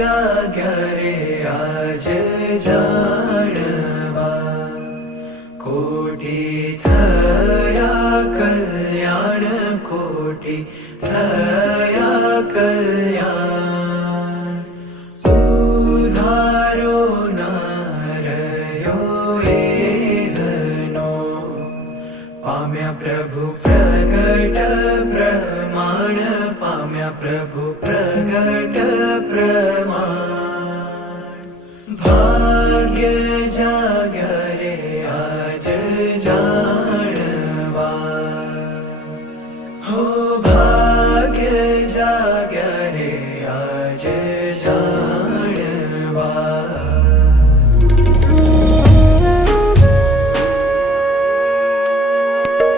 जाग्या रे आज जाणवा कोटी थया कल्याण कोटी थया कल्याण उधारो नारयो एहनो पाम्या प्रभु प्रगट प्रमाण पाम्या प्रभु प्रगट प्रमाण भाग्य जाग्या